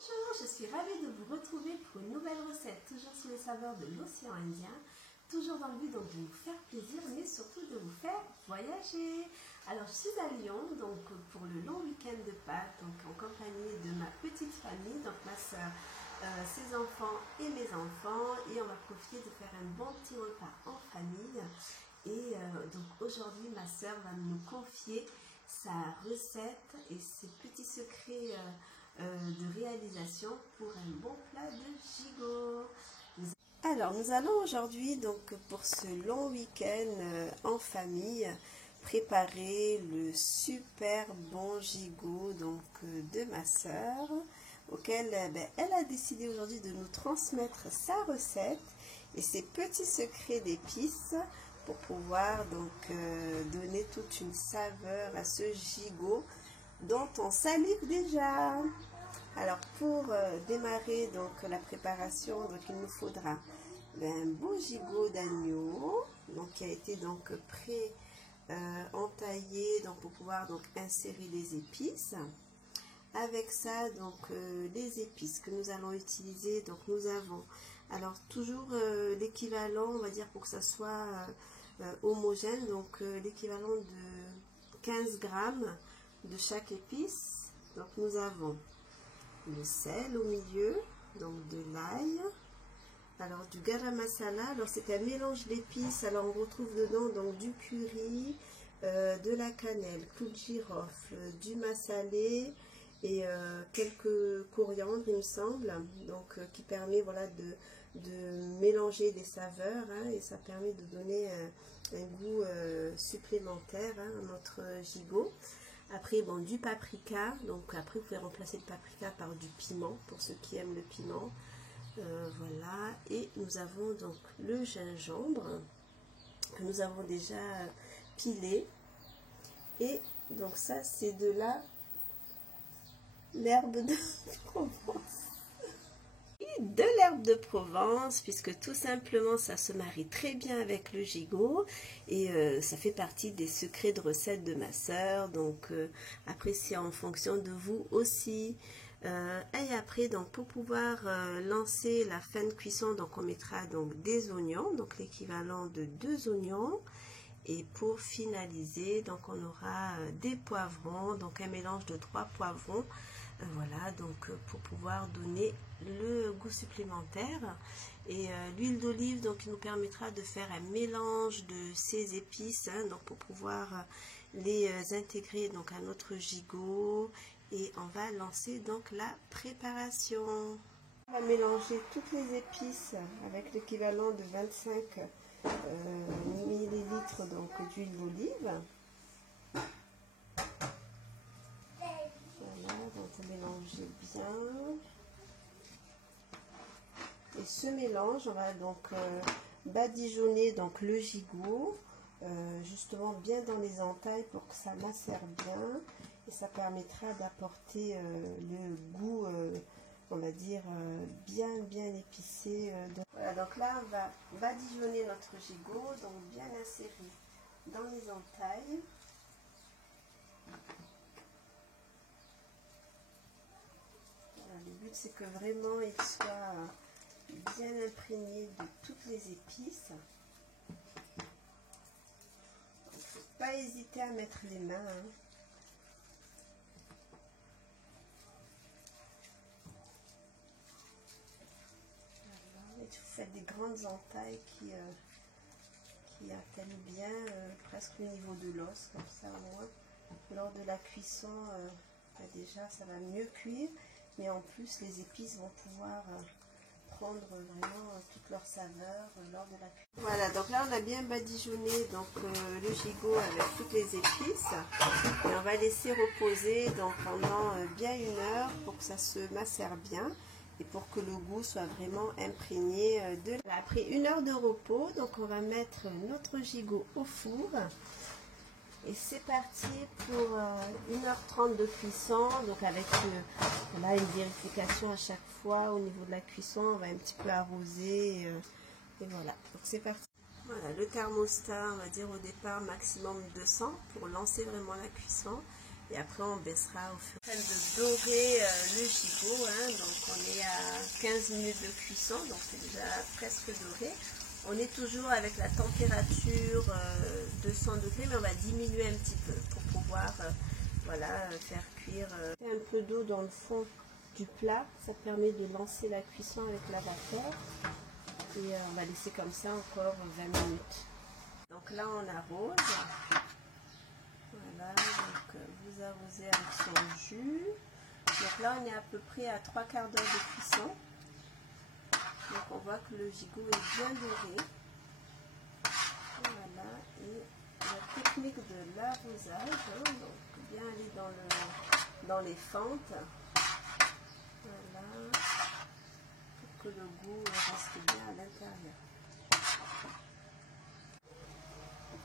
Bonjour, je suis ravie de vous retrouver pour une nouvelle recette, toujours sous les saveurs de l'océan Indien, toujours dans le but donc, de vous faire plaisir, mais surtout de vous faire voyager. Alors je suis à Lyon donc, pour le long week-end de Pâques, donc, en compagnie de ma petite famille, donc ma soeur, ses enfants et mes enfants, et on va profiter de faire un bon petit repas en famille. Et donc aujourd'hui ma soeur va nous confier sa recette et ses petits secrets de réalisation pour un bon plat de gigot. Alors nous allons aujourd'hui donc pour ce long week-end en famille préparer le super bon gigot donc de ma soeur, auquel elle a décidé aujourd'hui de nous transmettre sa recette et ses petits secrets d'épices pour pouvoir donc donner toute une saveur à ce gigot dont on salive déjà. Alors pour démarrer donc la préparation, donc il nous faudra un beau gigot d'agneau donc qui a été donc pré entaillé donc pour pouvoir donc insérer les épices. Avec ça donc les épices que nous allons utiliser, donc nous avons alors toujours l'équivalent, on va dire pour que ça soit homogène, donc l'équivalent de 15 grammes de chaque épice. Donc nous avons le sel au milieu, donc de l'ail, alors du garam masala, alors c'est un mélange d'épices, alors on retrouve dedans donc du curry, de la cannelle, clou de girofle, du massalé et quelques coriandres il me semble, donc qui permet voilà de mélanger des saveurs hein, et ça permet de donner un goût supplémentaire hein, à notre gigot. Après, bon, du paprika, donc après vous pouvez remplacer le paprika par du piment, pour ceux qui aiment le piment. Voilà, et nous avons donc le gingembre, que nous avons déjà pilé. Et donc ça, c'est de l'herbe de Provence. De l'herbe de Provence, puisque tout simplement ça se marie très bien avec le gigot et ça fait partie des secrets de recette de ma soeur, donc après c'est en fonction de vous aussi. Et après donc pour pouvoir lancer la fin de cuisson, donc on mettra donc des oignons, donc l'équivalent de 2 oignons, et pour finaliser donc on aura des poivrons, donc un mélange de 3 poivrons. Voilà, donc pour pouvoir donner le goût supplémentaire. Et l'huile d'olive donc nous permettra de faire un mélange de ces épices hein, donc pour pouvoir les intégrer donc à notre gigot. Et on va lancer donc la préparation. On va mélanger toutes les épices avec l'équivalent de 25 millilitres donc d'huile d'olive. Mélanger bien, et ce mélange on va donc badigeonner donc le gigot justement bien dans les entailles pour que ça macère bien et ça permettra d'apporter le goût on va dire bien épicé Voilà, donc là on va badigeonner notre gigot donc bien inséré dans les entailles. Le but c'est que vraiment il soit bien imprégné de toutes les épices. Il ne faut pas hésiter à mettre les mains. Hein. Voilà. Et vous faites des grandes entailles qui atteignent bien presque le niveau de l'os, comme ça au moins. Lors de la cuisson, déjà ça va mieux cuire. Mais en plus, les épices vont pouvoir prendre vraiment toute leur saveur lors de la cuisson. Voilà, donc là on a bien badigeonné donc, le gigot avec toutes les épices. Et on va laisser reposer donc, pendant bien 1 heure pour que ça se macère bien et pour que le goût soit vraiment imprégné de... Après 1 heure de repos, donc on va mettre notre gigot au four. Et c'est parti pour 1h30 de cuisson, donc avec là, une vérification à chaque fois au niveau de la cuisson, on va un petit peu arroser et voilà, donc c'est parti. Voilà, le thermostat, on va dire au départ maximum 200 pour lancer vraiment la cuisson et après on baissera au fur et à mesure de dorer le gigot, hein, donc on est à 15 minutes de cuisson, donc c'est déjà presque doré. On est toujours avec la température 200 degrés, mais on va diminuer un petit peu pour pouvoir voilà, faire cuire. Un peu d'eau dans le fond du plat, ça permet de lancer la cuisson avec la vapeur. Et on va laisser comme ça encore 20 minutes. Donc là on arrose. Voilà, donc vous arrosez avec son jus. Donc là on est à peu près à 3/4 d'heure de cuisson. Donc on voit que le gigot est bien doré. Voilà, et la technique de l'arrosage, hein, donc bien aller dans les fentes. Voilà, pour que le goût reste bien à l'intérieur.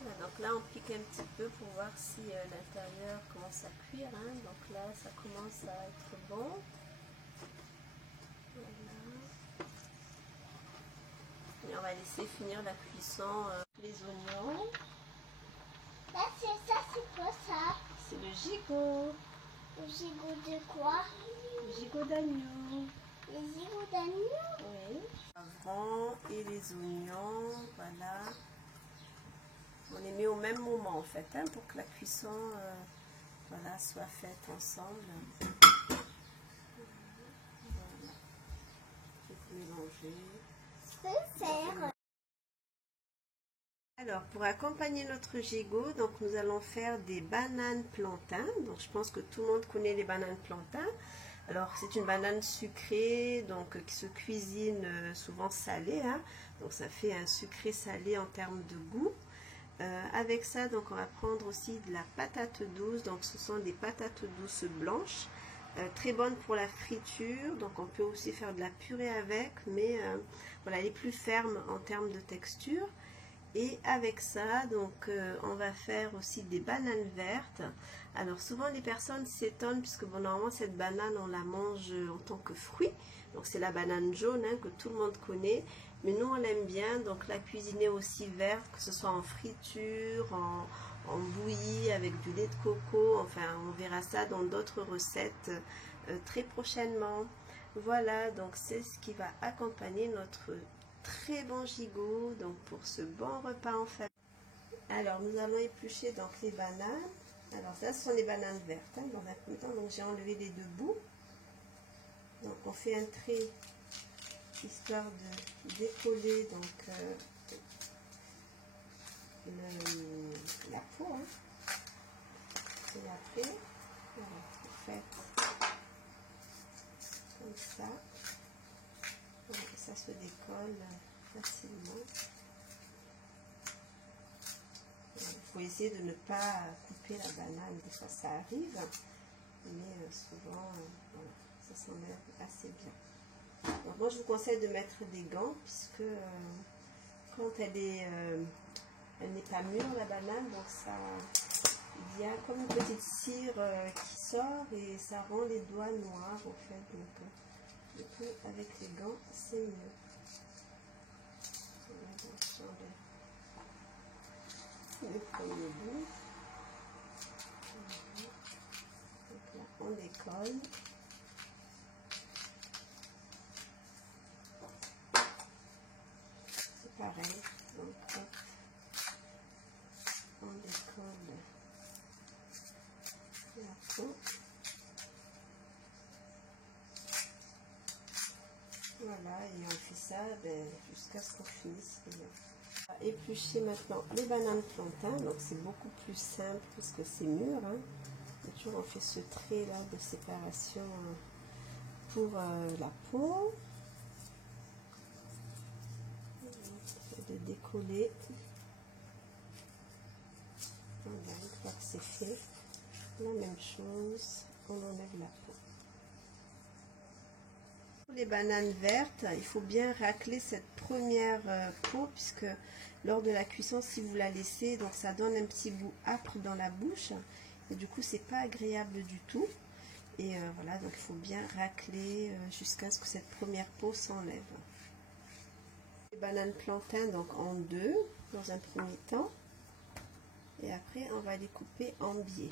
Voilà, donc là on pique un petit peu pour voir si l'intérieur commence à cuire. Hein. Donc là ça commence à être bon. Voilà. Et on va laisser finir la cuisson les oignons. Là, c'est ça, c'est quoi ça? C'est le gigot. Le gigot de quoi? Le gigot d'agneau. Le gigot d'agneau? Oui. Poivron et les oignons, voilà. On les met au même moment en fait, hein, pour que la cuisson voilà, soit faite ensemble. Voilà. Je vais mélanger. Je peux faire. Alors, pour accompagner notre gigot, donc nous allons faire des bananes plantains. Donc, je pense que tout le monde connaît les bananes plantains. Alors, c'est une banane sucrée, donc qui se cuisine souvent salée. Hein. Donc, ça fait un sucré salé en termes de goût. Avec ça, donc, on va prendre aussi de la patate douce. Donc, ce sont des patates douces blanches, très bonnes pour la friture. Donc, on peut aussi faire de la purée avec, mais voilà, elle est plus ferme en termes de texture. Et avec ça, donc, on va faire aussi des bananes vertes. Alors souvent les personnes s'étonnent puisque bon, normalement cette banane on la mange en tant que fruit. Donc c'est la banane jaune, hein, que tout le monde connaît. Mais nous on l'aime bien, donc la cuisiner aussi verte, que ce soit en friture, en bouillie, avec du lait de coco. Enfin on verra ça dans d'autres recettes très prochainement. Voilà, donc c'est ce qui va accompagner notre très bon gigot, donc pour ce bon repas en famille. Alors nous allons éplucher donc les bananes. Alors ça ce sont les bananes vertes, hein, dans un premier temps. Donc j'ai enlevé les deux bouts. Donc on fait un trait histoire de décoller donc la peau. Hein. Et après, voilà, vous faites comme ça. Voilà, ça se décolle facilement. Il faut essayer de ne pas couper la banane, des fois ça arrive, mais souvent voilà, ça s'enlève assez bien. Donc moi je vous conseille de mettre des gants puisque quand elle n'est pas mûre la banane, donc ça, il y a comme une petite cire qui sort et ça rend les doigts noirs en fait. Donc, du coup, avec les gants, c'est mieux. Voilà, donc j'enlève le premier bout. Donc là, on décolle. C'est pareil. Donc, hop, on décolle la peau. Voilà, et on fait ça jusqu'à ce qu'on finisse. On va éplucher maintenant les bananes plantains, donc c'est beaucoup plus simple parce que c'est mûr. Hein. Et toujours on fait ce trait là de séparation pour la peau. Et de décoller. Voilà, une fois que c'est fait, la même chose, on enlève la peau. Pour les bananes vertes, il faut bien racler cette première peau puisque lors de la cuisson, si vous la laissez, donc ça donne un petit goût âpre dans la bouche et du coup c'est pas agréable du tout. Et voilà, donc il faut bien racler jusqu'à ce que cette première peau s'enlève. Les bananes plantains donc en deux dans un premier temps et après on va les couper en biais.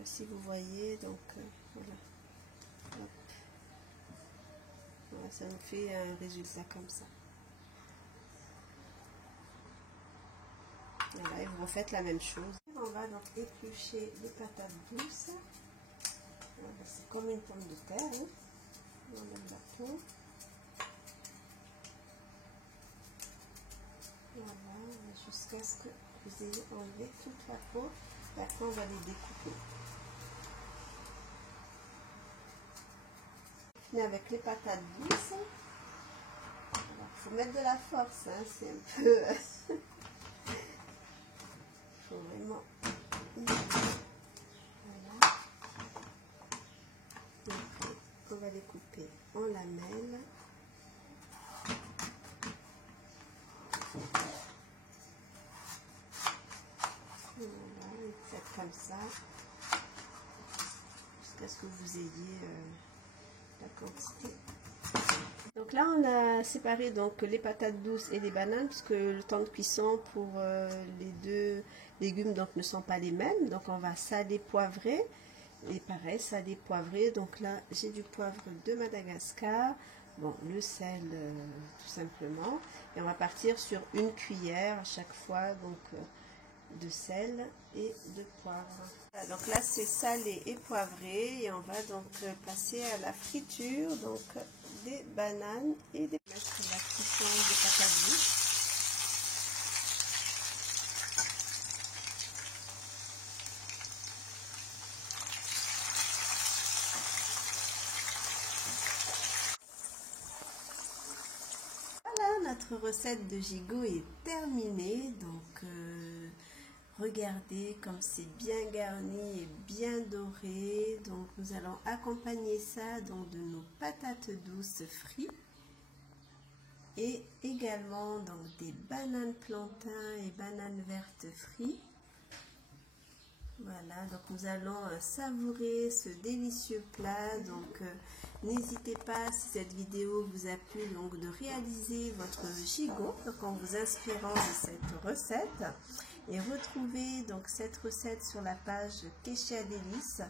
pas si vous voyez, donc voilà. Hop. Voilà, ça nous fait un résultat comme ça. Voilà, et vous refaites la même chose. On va donc éplucher les patates douces. Voilà, c'est comme une pomme de terre. Hein. On enlève la peau. Voilà, jusqu'à ce que vous ayez enlevé toute la peau. Et après, on va les découper. Fini avec les patates douces. Il faut mettre de la force, hein, c'est un peu... Il faut vraiment... Voilà. Donc, on va les couper en lamelles. Voilà, et faites comme ça jusqu'à ce que vous ayez la quantité. Donc là on a séparé donc les patates douces et les bananes parce que le temps de cuisson pour les deux légumes donc ne sont pas les mêmes. Donc on va saler, poivrer et pareil saler, poivrer. Donc là j'ai du poivre de Madagascar, bon le sel tout simplement, et on va partir sur une cuillère à chaque fois donc de sel et de poivre. Voilà, donc là c'est salé et poivré et on va donc passer à la friture donc des bananes et des mettre la cuisson des patates douces. Voilà, notre recette de gigot est terminée. Donc regardez comme c'est bien garni et bien doré. Donc nous allons accompagner ça donc de nos patates douces frites et également donc des bananes plantains et bananes vertes frites. Voilà, donc nous allons savourer ce délicieux plat. Donc n'hésitez pas, si cette vidéo vous a plu, donc de réaliser votre gigot donc en vous inspirant de cette recette. Et retrouvez donc cette recette sur la page Kesha Délices.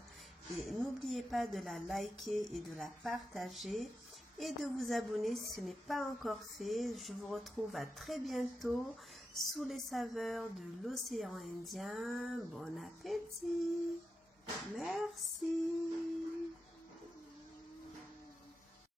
Et n'oubliez pas de la liker et de la partager. Et de vous abonner si ce n'est pas encore fait. Je vous retrouve à très bientôt sous les saveurs de l'océan Indien. Bon appétit! Merci!